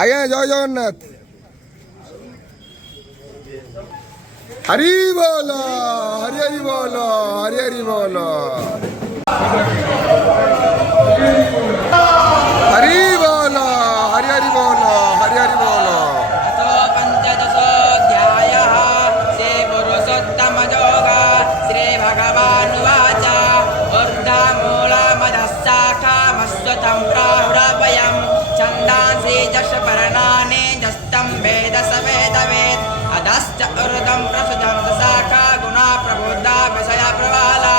আজ্ঞা জয় জগন্নাথ। হরি বল, হরি হরি বল, হরি হরি বল, হরি বল, হরি হরি বল, হরি হরি বল। পঞ্চদশোऽধ্যায়ः শ্রী পুরুষোত্তম যোগা শ্রী ভগবানুবাচ ঊর্ধ্বমূলমধঃশাখামশ্বথं प्राहुरव्ययं छन्दांसि यश पर्णानि यस्तं वेद स वेदवेत् अधश्च ऊर्ध्वं प्रसृतं शाखा गुणा प्रबुद्धा विषया प्रबाला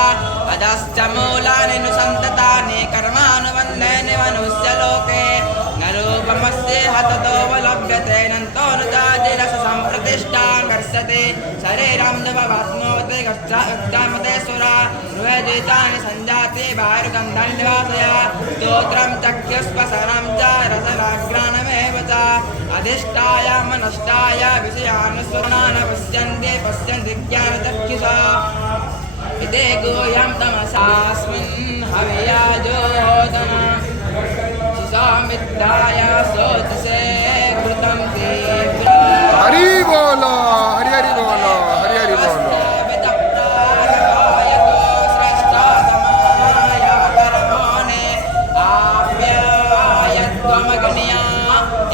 अधश्च मूलानि नुसन्ततानि कर्मानुबन्धेन मनुष्यलोके न रूपमस्य हततोऽवलभ्यते नन्तोऽनुजातिरस सम्प्रतिष्ठां कर्षति शरीरं दुभवात्मोऽवते गच्छामते सुरा गृहजीतानि सञ्जाति बाहिर्गन्धन्निवासया स्तोत्रं चक्षुस्पशनं च रसनाघ्राणमेव च अधिष्ठाय मनष्टाय विषयानुस्मरणान् पश्यन्ति ज्ञानचक्षुषा इति गुह्यं तमसास्मिन् हव्याजोदन सुसामिद्धाय सोतसे कृतं तीव्र हरि बोल, हरि हरि बोल, हरि हरि बोल।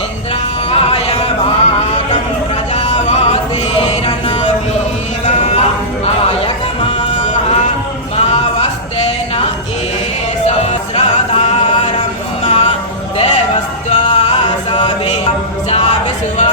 इंद्राय भागं प्रजावतीरनमीवा आयकमाः मावस्तेन ईश श्रद्धारं मा देवस्त्वा साभिसुवा